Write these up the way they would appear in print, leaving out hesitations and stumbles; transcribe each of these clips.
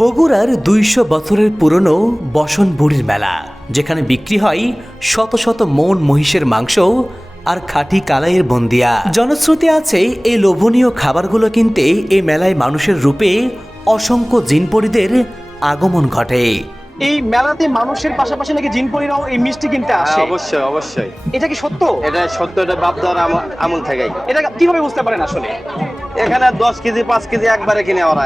বগুড়ার ২০০ বছরের পুরনো বসন বুড়ির মেলা, যেখানে বিক্রি হয় শত শত মন মহিষের মাংস আর খাঁটি কালাইয়ের বন্দিয়া। জনশ্রুতি আছে এই লোভনীয় খাবারগুলো কিনতে এই মেলায় মানুষের রূপে অসংখ্য জিনপরিদের আগমন ঘটে। এই মেলাতে মানুষের পাশাপাশি নাকি জিনপরিরাও এই মিষ্টি কিনতে আসে। অবশ্যই অবশ্যই, এটা কি সত্য? এটা সত্য, এটা বাপদার আমল থেকেই। এটা কিভাবে বুঝতে পারেন আসলে? এখানে 10 কেজি 5 কেজি একবারে কিনে ওরা,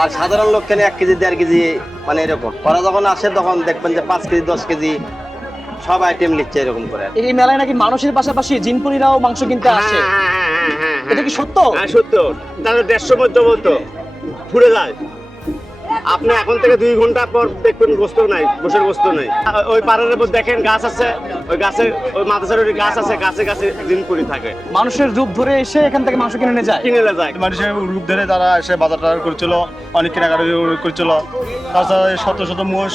আর সাধারণ লোক কিনে 1 কেজি 1.5 কেজি, মানে এরকম। ওরা যখন আসে তখন দেখবেন যে 5 কেজি 10 কেজি সব আইটেম লিখছে এরকম করে। এই মেলায় নাকি মানুষের পাশাপাশি জিনপরিরাও মাংস কিনতে আসে। এটা কি সত্য? হ্যাঁ সত্য। তাহলে 150 পর্যন্ত ফুরে যায়। আপনি এখন থেকে 2 ঘন্টা পর দেখবেন গোস্ত নাই, গোশের গোস্ত নাই। ওই পাড়ার উপর দেখেন গাছ আছে, ওই গাছের ওই মাথার গাছ আছে, গাছে গাছে দিন পড়ে থাকে। মানুষের রূপ ধরে এসে এখান থেকে মাংস কিনে নিয়ে যায়। কিনে যায় মানুষের রূপ ধরে তারা এসে বাজার টাজার করছিল, অনেক কেনাকাটা করছিল। তাছাড়া শত শত মোষ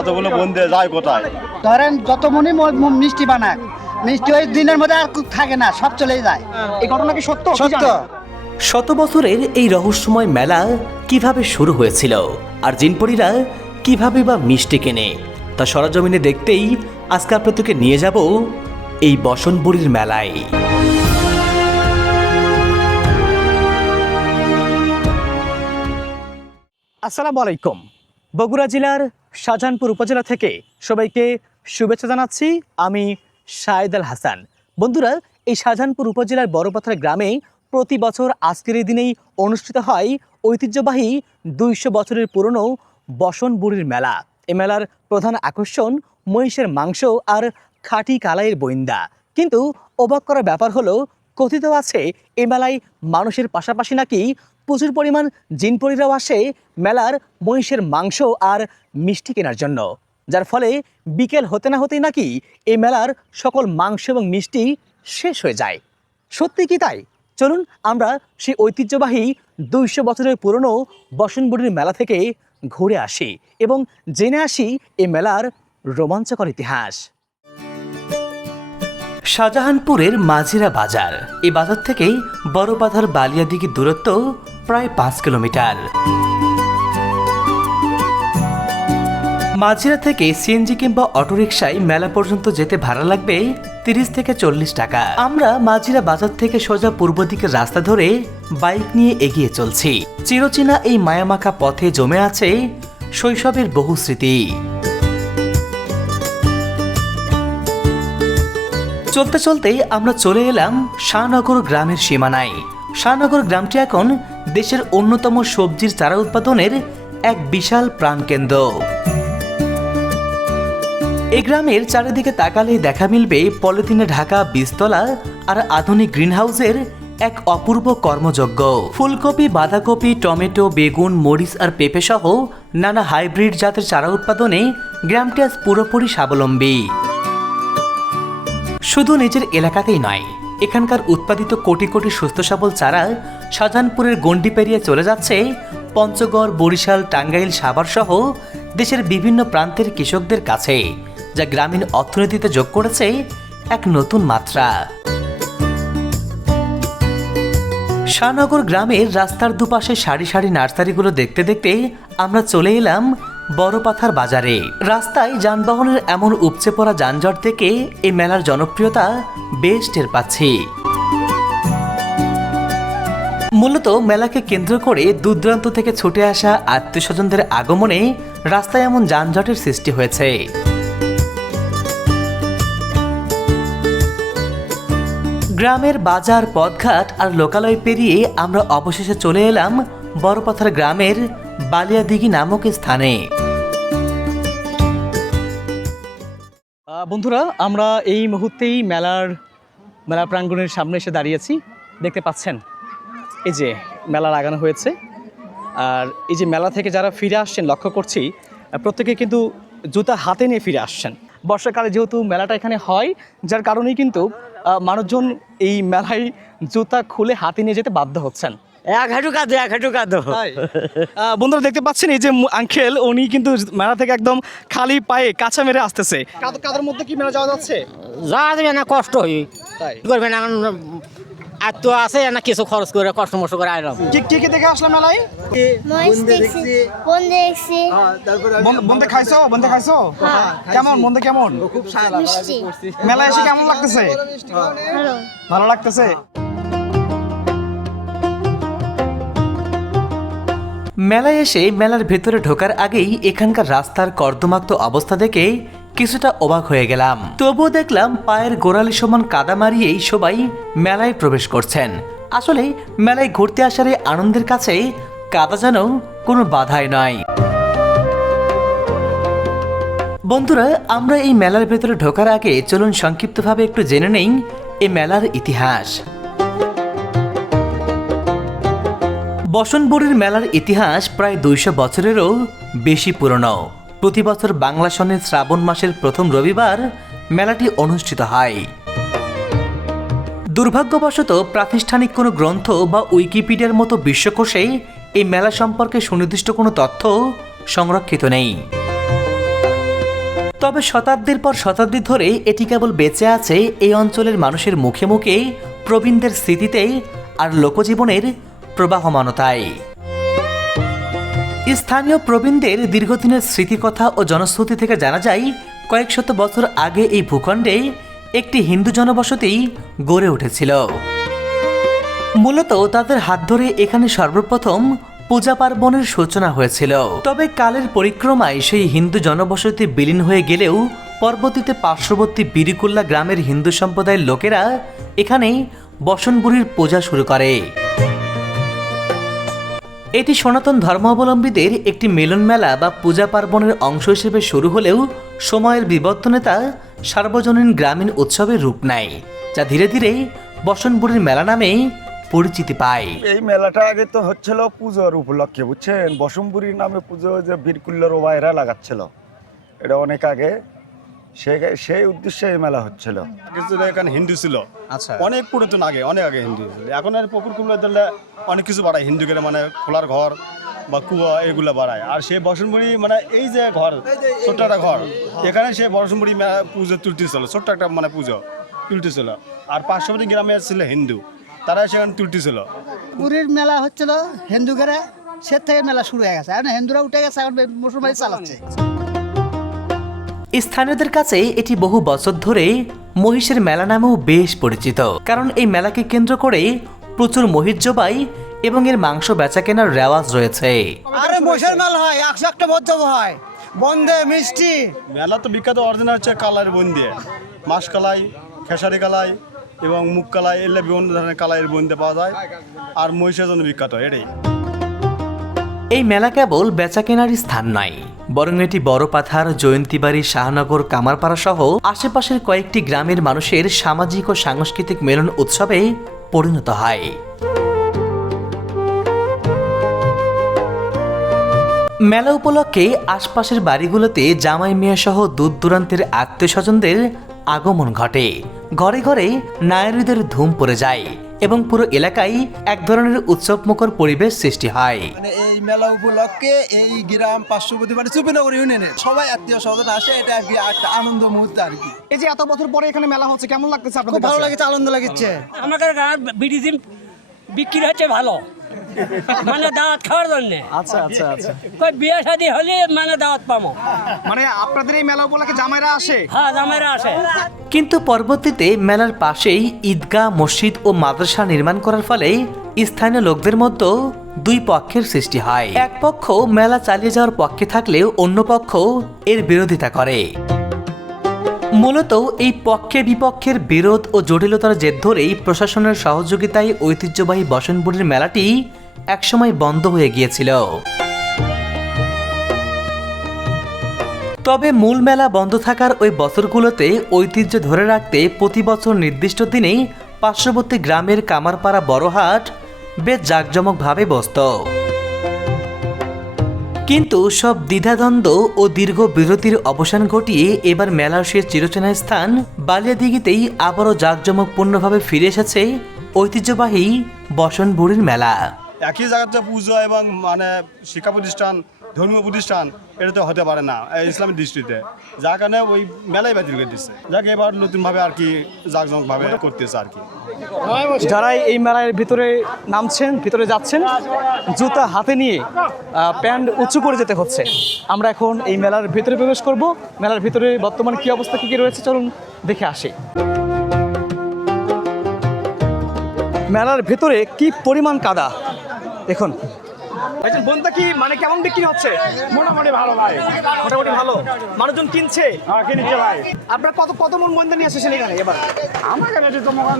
এতগুলো বন্ধে যায় কোথায়। ধরেন যত মনে মিষ্টি বানাক, মিষ্টি ওই দিনের মধ্যে আর থাকে না, সব চলেই যায়। এই ঘটনা কি সত্য? সত্য। শত বছরের এই রহস্যময় মেলা কিভাবে শুরু হয়েছিল আর জিনপরিরা কিভাবে বা মিষ্টি কেনে, তা সরজমিনে দেখতেই আজকে আপনাদেরকে নিয়ে যাব এই বসন বুড়ির মেলায়। আসসালামু আলাইকুম। বগুড়া জেলার শাহজাহানপুর উপজেলা থেকে সবাইকে শুভেচ্ছা জানাচ্ছি। আমি শাহেদ আল হাসান। বন্ধুরা, এই শাহজাহানপুর উপজেলার বড়পাথর গ্রামে প্রতি বছর আজকের এই দিনেই অনুষ্ঠিত হয় ঐতিহ্যবাহী ২০০ বছরের পুরনো বসন বুড়ির মেলা। এই মেলার প্রধান আকর্ষণ মহিষের মাংস আর খাঁটি কালাইয়ের বইন্দা। কিন্তু অবাক করার ব্যাপার হলো, কথিত আছে এই মেলায় মানুষের পাশাপাশি নাকি প্রচুর পরিমাণ জিনপরিরাও আসে মেলার মহিষের মাংস আর মিষ্টি কেনার জন্য, যার ফলে বিকেল হতে না হতেই নাকি এই মেলার সকল মাংস এবং মিষ্টি শেষ হয়ে যায়। সত্যি কি তাই? চলুন আমরা সেই ঐতিহ্যবাহী ২০০ বছরের পুরনো বসনবুড়ির মেলা থেকে ঘুরে আসি এবং জেনে আসি এই মেলার রোমাঞ্চকর ইতিহাস। শাহজাহানপুরের মাঝিরা বাজার, এই বাজার থেকেই বড়বাজার বালিয়াদিঘির দূরত্ব প্রায় ৫ কিলোমিটার। মাঝিরা থেকে সিএনজি কিংবা অটোরিকশায় মেলা পর্যন্ত যেতে ভাড়া লাগবে ৩০ থেকে ৪০ টাকা। আমরা মাঝিরা বাজার থেকে সোজা পূর্ব দিকের রাস্তা ধরে বাইক নিয়ে এগিয়ে চলছি। চিরচেনা এই মায়ামাখা পথে জমে আছে শৈশবের বহু স্মৃতি। চলতে চলতে আমরা চলে এলাম শাহনগর গ্রামের সীমানায়। শাহনগর গ্রামটি এখন দেশের অন্যতম সবজির চারা উৎপাদনের এক বিশাল প্রাণকেন্দ্র। এই গ্রামের চারিদিকে তাকালে দেখা মিলবে পলিথিনে ঢাকা বীজতলা আর আধুনিক গ্রিনহাউসের এক অপূর্ব কর্মযজ্ঞ। ফুলকপি, বাঁধাকপি, টমেটো, বেগুন, মরিচ আর পেঁপে সহ নানা হাইব্রিড জাতের চারা উৎপাদনে গ্রামটি আজ পুরোপুরি স্বাবলম্বী। শুধু নিজের এলাকাতেই নয়, এখানকার উৎপাদিত কোটি কোটি সুস্থ সবল চারা শাহজাহানপুরের গণ্ডি পেরিয়ে চলে যাচ্ছে পঞ্চগড়, বরিশাল, টাঙ্গাইল, সাভার সহ দেশের বিভিন্ন প্রান্তের কৃষকদের কাছে, যা গ্রামীণ অর্থনীতিতে যোগ করেছে এক নতুন মাত্রা। শাহনগর গ্রামের রাস্তার দুপাশে সারি সারি নার্সারিগুলো দেখতে দেখতে আমরা চলে এলাম বড়পাথার বাজারে। রাস্তায় যানবাহনের এমন উপচে পড়া যানজট থেকে এই মেলার জনপ্রিয়তা বেশ টের পাচ্ছি। মূলত মেলাকে কেন্দ্র করে দূরদূরান্ত থেকে ছুটে আসা আত্মীয় স্বজনদের আগমনে রাস্তায় এমন যানজটের সৃষ্টি হয়েছে। গ্রামের বাজার, পথঘাট আর লোকালয় পেরিয়ে আমরা অবশেষে চলে এলাম বড়পাথার গ্রামের বালিয়াদিঘি নামক স্থানে। বন্ধুরা, আমরা এই মুহূর্তেই মেলা প্রাঙ্গণের সামনে এসে দাঁড়িয়েছি। দেখতে পাচ্ছেন এই যে মেলা লাগানো হয়েছে, আর এই যে মেলা থেকে যারা ফিরে আসছেন লক্ষ্য করছি প্রত্যেকে কিন্তু জুতা হাতে নিয়ে ফিরে আসছেন। বর্ষাকালে যেহেতু মেলাটা এখানে হয়, যার কারণেই কিন্তু মানুষজন এই মেলায় জুতা খুলে হাতে নিয়ে যেতে বাধ্য হচ্ছেন। এক হাঁটু কাঁদো। বন্ধুরা দেখতে পাচ্ছেন এই যে আঙ্কেল, উনি কিন্তু মেলা থেকে একদম খালি পায়ে কাঁচা মেরে আসতেছে। কাদের মধ্যে কি মেলা যাওয়া যাচ্ছে? যাওয়া যাবে না, কষ্ট হয়। তাই কি করবেন এখন, আর তো আছে না কিছু খরচ করে কষ্ট মষ্ট করে আইলাম। কি দেখে আসলাম মেলায়? বন্ধে খাইছো? কেমন বন্ধে কেমন? মেলায় এসে কেমন লাগতেছে? ভালো লাগতেছে। মেলায় এসে মেলার ভেতরে ঢোকার আগেই এখানকার রাস্তার কর্দমাক্ত অবস্থা দেখে কিছুটা অবাক হয়ে গেলাম। তবুও দেখলাম পায়ের গোড়ালি সমান কাদা মারিয়েই সবাই মেলায় প্রবেশ করছেন। আসলে মেলায় ঘুরতে আসার এই আনন্দের কাছে কাদা যেন কোনো বাধাই নয়। বন্ধুরা, আমরা এই মেলার ভেতরে ঢোকার আগে চলুন সংক্ষিপ্তভাবে একটু জেনে নেই এই মেলার ইতিহাস। বসনবুড়ির মেলার ইতিহাস প্রায় 200 বছরেরও বেশি পুরনো। প্রতি বছর বাংলা সনের শ্রাবণ মাসের প্রথম রবিবার মেলাটি অনুষ্ঠিত হয়। দুর্ভাগ্যবশত প্রাতিষ্ঠানিক কোনো গ্রন্থ বা উইকিপিডিয়ার মতো বিশ্বকোষে এই মেলা সম্পর্কে সুনির্দিষ্ট কোনো তথ্য সংরক্ষিত নেই। তবে শতাব্দীর পর শতাব্দী ধরে এটি কেবল বেঁচে আছে এই অঞ্চলের মানুষের মুখে মুখে, প্রবীণদের স্মৃতিতে আর লোকজীবনের প্রবাহমানতায়। স্থানীয় প্রবীণদের দীর্ঘদিনের স্মৃতিকথা ও জনশ্রুতি থেকে জানা যায় কয়েক শত বছর আগে এই ভূখণ্ডে একটি হিন্দু জনবসতি গড়ে উঠেছিল। মূলত তাদের হাত ধরে এখানে সর্বপ্রথম পূজা পার্বণের সূচনা হয়েছিল। তবে কালের পরিক্রমায় সেই হিন্দু জনবসতি বিলীন হয়ে গেলেও পরবর্তীতে পার্শ্ববর্তী বিরিকুল্লা গ্রামের হিন্দু সম্প্রদায়ের লোকেরা এখানে বসনবুড়ির পূজা শুরু করে। এটি সনাতন ধর্মাবলম্বীদের একটি মিলন মেলা বা পূজা পার্বণের অংশ হিসেবে শুরু হলেও সময়ের বিবর্তনে তা সার্বজনীন গ্রামীণ উৎসবের রূপ নেয়, যা ধীরে ধীরে বসনবুড়ির মেলা নামে পরিচিতি পায়। এই মেলাটা আগে তো হচ্ছিল পুজোর উপলক্ষে, বুঝছেন? বসনবুড়ির নামে পুজো যে বীরকুল্লার ওবায়রা লাগাচ্ছিল, এটা অনেক আগে, সেই উদ্দেশ্যে এই মেলা হচ্ছিল। এখানে হিন্দু ছিল, আচ্ছা, অনেক পুরাতন আগে, অনেক আগে হিন্দু ছিল। এখন আর পুকুর কুমড়া দিলে অনেক কিছু বাড়ায়, হিন্দুকে মানে খোলার ঘর বা কুয়া এগুলো বাড়ায়। আর সেই বসনবুড়ি মানে এই যে ঘর, ছোট্ট একটা ঘর, এখানে সেই বসনবুড়ি পুজো তুলতেছিল, ছোট্ট একটা মানে পুজো তুলতেছিল। আর পার্শ্ববর্তী গ্রামে ছিল হিন্দু, তারা সেখানে তুলতেছিল। পুরীর মেলা হচ্ছিল হিন্দুকেরা, সে থেকে মেলা শুরু হয়ে গেছে। এখন হিন্দুরা উঠে গেছে, এখন মুসলমানই চালাচ্ছে। স্থানীয়দের কাছে এটি বহু বছর ধরে মহিষের মেলা নামেও বেশ পরিচিত, কারণ এই মেলাকে কেন্দ্র করে প্রচুর মহিষ জবাই এবং এর মাংস বেচা কেনার রেওয়াজ রয়েছে। আরে মহিষের মেলা হয়, 101টা বদ্ধ হয়, বন্ধে মিষ্টি। মেলা তো বিখ্যাত অরিজিনাল হচ্ছে কালাইয়ের বন্দি, মাছ কালাই, খেসারি কালাই এবং মুখ কালাই, এগুলো বিভিন্ন ধরনের কালাইয়ের বন্দি পাওয়া যায়। আর মহিষের জন্য বিখ্যাত এটাই। এই মেলা কেবল বেচা কেনার স্থান নয়, বরং এটি বড়পাথার, জয়ন্তীবাড়ি, শাহনগর, কামারপাড়া সহ আশেপাশের কয়েকটি গ্রামের মানুষের সামাজিক ও সাংস্কৃতিক মিলন উৎসবে পরিণত হয়। মেলা উপলক্ষে আশপাশের বাড়িগুলোতে জামাই মেয়ে সহ দূর দূরান্তের আত্মীয় স্বজনদের আগমন ঘটে। ঘরে ঘরে নায়রীদের ধুম পড়ে যায় এবং পুরো এলাকায় এক ধরনের উৎসবমুখর পরিবেশ সৃষ্টি হয়। মানে এই মেলা উপলক্ষে এই গ্রাম পার্শ্ববর্তী মানে চুপিনগর ইউনিয়নের সবাই আত্মীয় স্বজন আসে, এটা আর কি একটা আনন্দ মুহূর্ত আর কি। এই যে এত বছর পরে এখানে মেলা হচ্ছে, কেমন লাগতেছে খুব আপনাদের? ভালো লাগছে, আনন্দ লাগছে। আমাদের বিডিজিম বিক্রি হচ্ছে ভালো, মানে দাওয়াত খাওয়ার জন্য। আচ্ছা আচ্ছা আচ্ছা, কই বিয়ে শাদী হলে মানে দাওয়াত পাবো। মানে আপনাদের এই মেলা উপলক্ষে জামাইরা আসে? হ্যাঁ, জামাইরা আসে। কিন্তু পরবর্তীতে মেলার পাশেই ঈদগাহ, মসজিদ ও মাদ্রাসা নির্মাণ করার ফলে স্থানীয় লোকদের মধ্যে দুই পক্ষের সৃষ্টি হয়। এক পক্ষ মেলা চালিয়ে যাওয়ার পক্ষে থাকলেও অন্য পক্ষ এর বিরোধিতা করে। মূলত এই পক্ষে বিপক্ষের বিরোধ ও জটিলতার জের ধরেই প্রশাসনের সহযোগিতায় ঐতিহ্যবাহী বসনবুড়ির মেলাটি একসময় বন্ধ হয়ে গিয়েছিল। তবে মূল মেলা বন্ধ থাকার ওই বছরগুলোতে ঐতিহ্য ধরে রাখতে প্রতি বছর নির্দিষ্ট দিনে পার্শ্ববর্তী গ্রামের কামারপাড়া বড়হাট বেশ জাঁকজমকভাবে বসত। কিন্তু সব দ্বিধাদ্বন্দ্ব ও দীর্ঘ বিরতির অবসান ঘটিয়ে এবার মেলার শেষ চিরচেনা স্থান বালিয়াদিঘিতেই আবারও জাঁকজমকপূর্ণভাবে ফিরে এসেছে ঐতিহ্যবাহী বসনবুড়ির মেলা। একই জায়গাতে পুজো এবং মানে শিক্ষা প্রতিষ্ঠান ধর্মীয় প্রতিষ্ঠান এটা তো হতে পারে না এই ইসলামিক দৃষ্টিতে, যার কারণে ওই মেলাই বাতিল করে দিচ্ছে, যাকে এবার নতুনভাবে আর কি জাঁকজমকভাবে করতেছে আর কি। যারা এই মেলার ভিতরে নামছেন, ভিতরে যাচ্ছেন, জুতা হাতে নিয়ে প্যান্ট উঁচু করে যেতে হচ্ছে। আমরা এখন এই মেলার ভিতরে প্রবেশ করব। মেলার ভিতরে বর্তমান কি অবস্থা, কি রয়েছে চলুন দেখে আসি। মেলার ভেতরে কি পরিমাণ কাদা দেখুন। ভাইজান, বনটা কি মানে কেমন বিক্রি হচ্ছে? মোটামুটি ভালো ভাই। মোটামুটি ভালো, মানুষজন কিনছে। হ্যাঁ, কিনছে ভাই। আপনার কত মন বন্ধা নিয়ে এসেছেন এখানে এবার? আমার কাছে তো মনে হয়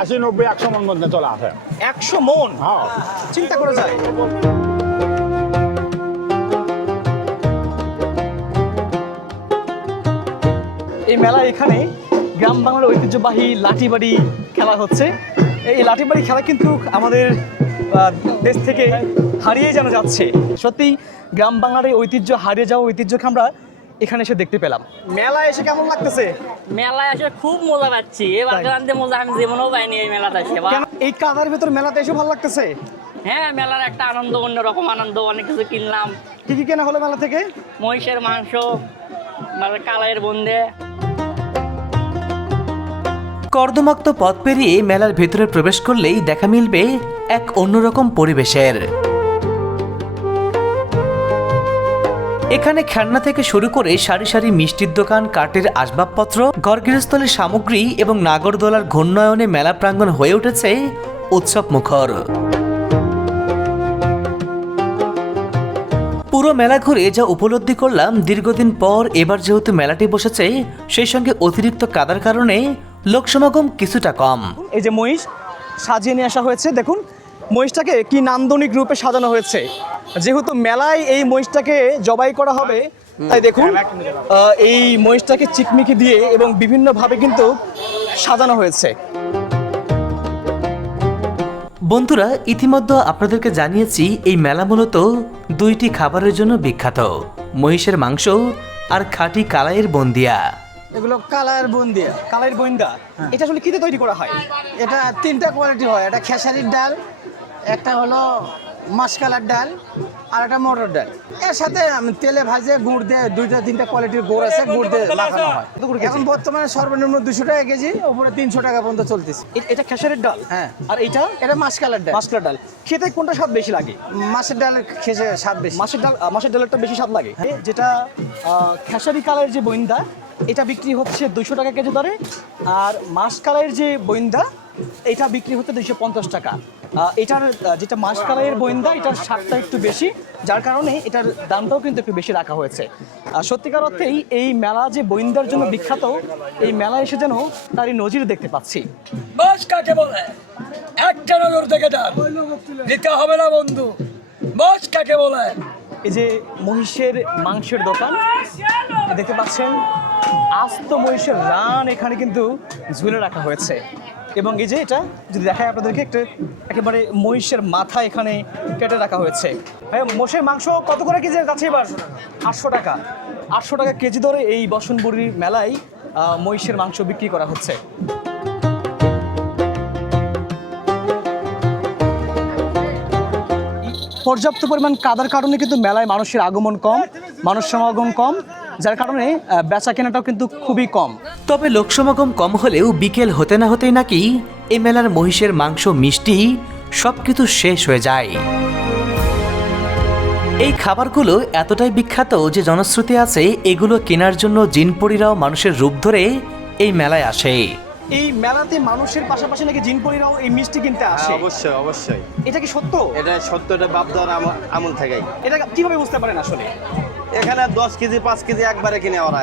80-90-100 মন মধ্যে চলে আসে। 100 মন? হ্যাঁ, চিন্তা করে যায়। এই মেলা এখানে গ্রাম বাংলার ঐতিহ্যবাহী লাঠিবাড়ি খেলা হচ্ছে। এই লাঠিবাড়ি খেলা কিন্তু আমাদের দেশ থেকে হারিয়ে যেন যাচ্ছে। সত্যি গ্রাম বাংলার এই ঐতিহ্য, হারিয়ে যাওয়া ঐতিহ্যকে আমরা এখানে এসে দেখতে পেলাম। মেলা এসে কেমন লাগতেছে? মেলায় এসে খুব মজা পাচ্ছি। এবার গ্রান্তে মজা আমি জীবনেও পাইনি এই মেলাতে এসে। কেন এই কাদার ভেতর মেলাতে এসে ভালো লাগতেছে? হ্যাঁ, মেলার একটা আনন্দ, অন্যরকম আনন্দ। অনেক কিছু কিনলাম। কি কি কেনা হলো মেলা থেকে? মহিষের মাংস, কালাইয়ের বন্দে। কর্দমাক্ত পথ পেরিয়ে মেলার ভেতরে প্রবেশ করলেই দেখা মিলবে এক অন্যরকম পরিবেশের। এখানে খেলনা থেকে শুরু করে সারি সারি মিষ্টির দোকান, কাঠের আসবাবপত্র, ঘরগৃহস্থলের সামগ্রী এবং নাগরদোলার ঘূর্ণায়নে মেলা প্রাঙ্গণ হয়ে উঠেছে উৎসব মুখর। পুরো মেলা ঘুরে যা উপলব্ধি করলাম, দীর্ঘদিন পর এবার যেহেতু মেলাটি বসেছে, সেই সঙ্গে অতিরিক্ত কাদার কারণে লোকসমাগম কিছুটা কম। এই যে মহিষ সাজিয়ে নিয়ে আসা হয়েছে, দেখুন মহিষটাকে কি নান্দনিক রূপে সাজানো হয়েছে। যেহেতু মেলায় এই মহিষটাকে জবাই করা হবে, তাই দেখুন এই মহিষটাকে চিকমিকি দিয়ে এবং বিভিন্নভাবে কিন্তু সাজানো হয়েছে। বন্ধুরা, ইতিমধ্যে আপনাদেরকে জানিয়েছি এই মেলা মূলত দুইটি খাবারের জন্য বিখ্যাত: মহিষের মাংস আর খাঁটি কালাইয়ের বন্দিয়া। এগুলো কালার বুন্দিয়া। কালাইয়ের বইন্দা, এটা আসলে কিতে তৈরি করা হয়? এটা 3টা কোয়ালিটি হয়। এটা খেসারির ডাল, একটা হলো মাসকালার ডাল, আর একটা মটর ডাল। এর সাথে তেলে ভাজে গুড় দিয়ে 2-3টা কোয়ালিটির গুড় আছে, গুড় দিয়ে মাখানো হয়। এখন বর্তমানে সর্বনিম্ন 200 টাকা কেজি, উপরে 300 টাকা পর্যন্ত চলতেছে। এটা খেসারির ডাল। হ্যাঁ। আর এইটা এটা মাসকালার ডাল। মাসকালার ডাল। খেতে কোনটা স্বাদ বেশি লাগে? মাছের ডাল খেসে স্বাদ বেশি। মাছের ডালেরটা বেশি স্বাদ লাগে। যেটা খেসারি কালারের যে বইন্দা, এটা বিক্রি হচ্ছে 200 টাকা কেজি দরে। আর মাসকালাইয়ের যে বইন্দা, এটা বিক্রি হচ্ছে 250 টাকা। এটার যেটা মাসকালাইয়ের বইন্দা, এটার স্বাদটা একটু বেশি, যার কারণে এটার দামটাও কিন্তু একটু বেশি রাখা হয়েছে। সত্যিকার অর্থেই এই মেলা যে বইন্দার জন্য বিখ্যাত, এই মেলা এসে যেন তারই নজির দেখতে পাচ্ছি। মাছ কাকে বলে? একটা নজর থেকে ডাক দিতে হবে না বন্ধু। মাছ কাকে বলে? এই যে মহিষের মাংসের দোকান দেখতে পাচ্ছেন, আস্ত মহিষের রান এখানে কিন্তু ঝুলে রাখা হয়েছে। এবং এই যে এটা যদি দেখায় আপনাদেরকে, একটা একেবারে মহিষের মাথা এখানে কেটে রাখা হয়েছে। ভাই, মহিষের মাংস কত করে কেজি যাচ্ছে এবার? 800 টাকা। 800 টাকা কেজি দরে এই বসনবুড়ির মেলায় মহিষের মাংস বিক্রি করা হচ্ছে। পর্যাপ্ত পরিমাণ কাদার কারণে কিন্তু মেলায় মানুষের আগমন কম, মানুষ সমাগম কম, যার কারণে বেচা কেনাটাও কিন্তু খুবই কম। তবে লোকসমাগম কম হলেও বিকেল হতে না হতেই নাকি এই মেলার মহিষের মাংস, মিষ্টি সবকিছু শেষ হয়ে যায়। এই খাবারগুলো এতটাই বিখ্যাত যে জনশ্রুতি আছে এগুলো কেনার জন্য জিনপরিরাও মানুষের রূপ ধরে এই মেলায় আসে। এই মেলাতে মানুষের পাশাপাশি নাকি জিনপরিরাও এই মিষ্টি কিনতে আসে। অবশ্যই অবশ্যই, এটা কি সত্য? এটা সত্য, এটা বাপদার আমল থেকেই। এটা কিভাবে বুঝতে পারেন আসলে? এখানে 10 কেজি 5 কেজি একবারে কিনে ওরা,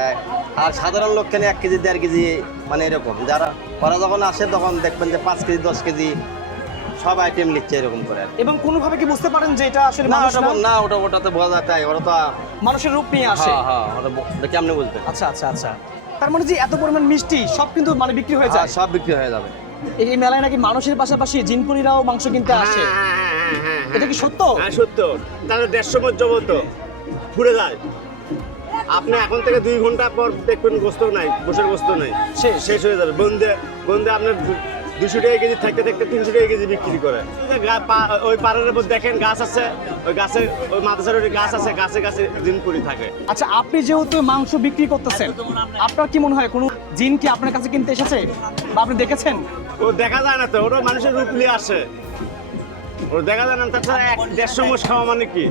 আর সাধারণ লোক কিনে 1 কেজি 1.5 কেজি, মানে এরকম। যারা ওরা যখন আসে তখন দেখবেন যে 5 কেজি 10 কেজি সব আইটেম নিচ্ছে এরকম করে। এবং কোনোভাবে কি বুঝতে পারেন যে এটা আসলে না মানুষ ওটা না? না, ওটাতে বোঝা যায়, তাই ওরা তো মানুষের রূপ নিয়ে আসে। হ্যাঁ, ওটা কেমনে বুঝবেন? আচ্ছা আচ্ছা আচ্ছা, তার মানে যে এত পরিমাণ মিষ্টি সব কিন্তু মানে বিক্রি হয়ে যায়। সব বিক্রি হয়ে যাবে। এই মেলায় নাকি মানুষের পাশাপাশি জিনপুরিরাও মাংস কিনতে আসে, এটা কি সত্য? হ্যাঁ, সত্য। তাহলে 150 মন পর্যন্ত ফুরে যায়। আপনি এখন থেকে 2 ঘন্টা পর দেখবেন গোস্ত নাই, গোশের গোস্ত নাই, শেষ হয়ে যাবে। বন্ধে আপনার 200 টাকা কেজি থাকতে থাকতে 300 টাকা কেজি বিক্রি করে। ওই পাড়ের উপর দেখেন গাছ আছে, ওই গাছে ওই মাদ্রাসার ওই গাছ আছে, গাছে গাছে জিন পড়ে থাকে। আচ্ছা, আপনি যেহেতু মাংস বিক্রি করতেছেন, আপনার কি মনে হয় কোনো জিন কি আপনার কাছে কিনতে এসেছে বা আপনি দেখেছেন? ও দেখা যায় না তো, ওরা মানুষের রূপ নিয়ে আসে, ওরা দেখা যায় না। তাছাড়া 150 মোষ খাওয়া মানে কি?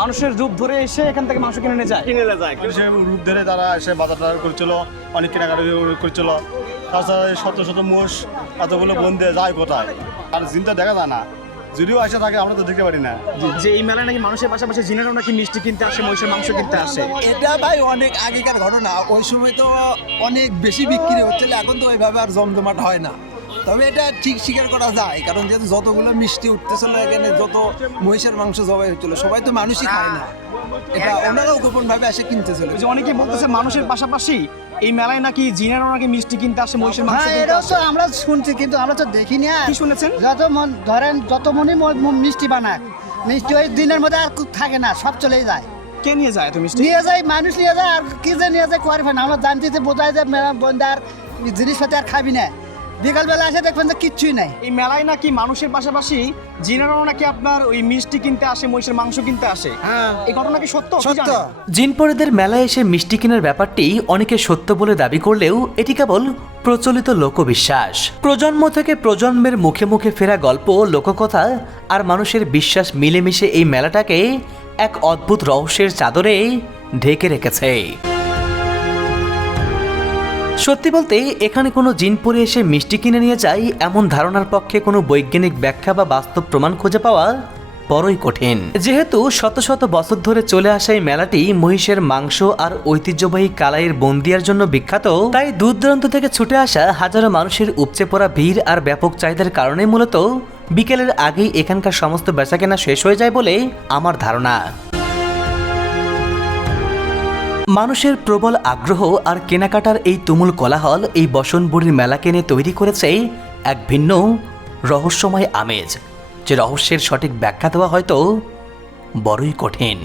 মানুষের রূপ ধরে এসে এখান থেকে মাংস কিনে নিয়ে যায়। কিনে যায়। সে রূপ ধরে তারা এসে বাজার টাজার করছিল, অনেক কেনাকাটা করছিল। তাছাড়া শত শত মোষ এতগুলো বন্ধে যায় কোথায়, আর জিনটা দেখা যায় না। যদিও আসে থাকে আমরা তো দেখতে পারি না। যে এই মেলায় নাকি মানুষের পাশাপাশি জিনেরাও নাকি মিষ্টি কিনতে আসে, মহিষের মাংস কিনতে আসে। এটা ভাই অনেক আগেকার ঘটনা, ওই সময় তো অনেক বেশি বিক্রি হচ্ছিল, এখন তো ওইভাবে আর জমজমাট হয় না। তবে এটা ঠিক স্বীকার করা যায়, কারণ যেহেতু যতগুলো মিষ্টি উঠতেছিল এখানে, যত মহিষের মাংস জবাই হচ্ছিল, সবাই তো মানুষই খায় না, এটা ওনারাও গোপনভাবে এসে কিনতেছিল। যে অনেকে বলতেছে মানুষের পাশাপাশি এই মেলায় নাকি জিনেরাও নাকি মিষ্টি কিনতে আসে, মহিষের মাংস হ্যাঁ, কিনতে এটাও আসে। তো আমরা শুনছি, কিন্তু আমরা তো দেখিনি। কি শুনেছেন? যত মন ধরেন, যত মনে মিষ্টি বানায়, মিষ্টি ওই দিনের মধ্যে আর থাকে না, সব চলেই যায়। কে নিয়ে যায় তো মিষ্টি? নিয়ে যায় মানুষ, নিয়ে যায়, আর কি যে নিয়ে যায় কোয়ারি ফান। আমরা জানতে যে বোঝায় যে বন্ধার জিনিসপাতি আর খাবি না, বিকালবেলা এসে দেখবেন যে কিচ্ছুই নাই। এই মেলায় নাকি মানুষের পাশাপাশি জিনেরাও নাকি আপনার ওই মিষ্টি কিনতে আসে, মহিষের মাংস কিনতে আসে। হ্যাঁ, এই ঘটনা কি সত্য? কি সত্য। জানেন? জিনপরিদের মেলায় এসে মিষ্টি কেনার ব্যাপারটি অনেকে সত্য বলে দাবি করলেও এটি কেবল প্রচলিত লোকবিশ্বাস। প্রজন্ম থেকে প্রজন্মের মুখে মুখে ফেরা গল্প, লোককথা আর মানুষের বিশ্বাস মিলেমিশে এই মেলাটাকে এক অদ্ভুত রহস্যের চাদরে ঢেকে রেখেছে। সত্যি বলতে এখানে কোনো জিন পরে এসে মিষ্টি কিনে নিয়ে যায় এমন ধারণার পক্ষে কোনো বৈজ্ঞানিক ব্যাখ্যা বা বাস্তব প্রমাণ খুঁজে পাওয়া বড়ই কঠিন। যেহেতু শত শত বছর ধরে চলে আসা এই মেলাটি মহিষের মাংস আর ঐতিহ্যবাহী কালাইয়ের বন্দিয়ার জন্য বিখ্যাত, তাই দূর দূরান্ত থেকে ছুটে আসা হাজারো মানুষের উপচে পড়া ভিড় আর ব্যাপক চাহিদার কারণে মূলত বিকেলের আগেই এখানকার সমস্ত বেচাকেনা শেষ হয়ে যায় বলে আমার ধারণা। মানুষের প্রবল আগ্রহ আর কেনাকাটার এই তুমুল কোলাহল এই বসনবুড়ির মেলাকে নিয়ে তৈরি করেছে এক ভিন্ন রহস্যময় আমেজ, যে রহস্যের সঠিক ব্যাখ্যা দেওয়া হয়তো বড়ই কঠিন।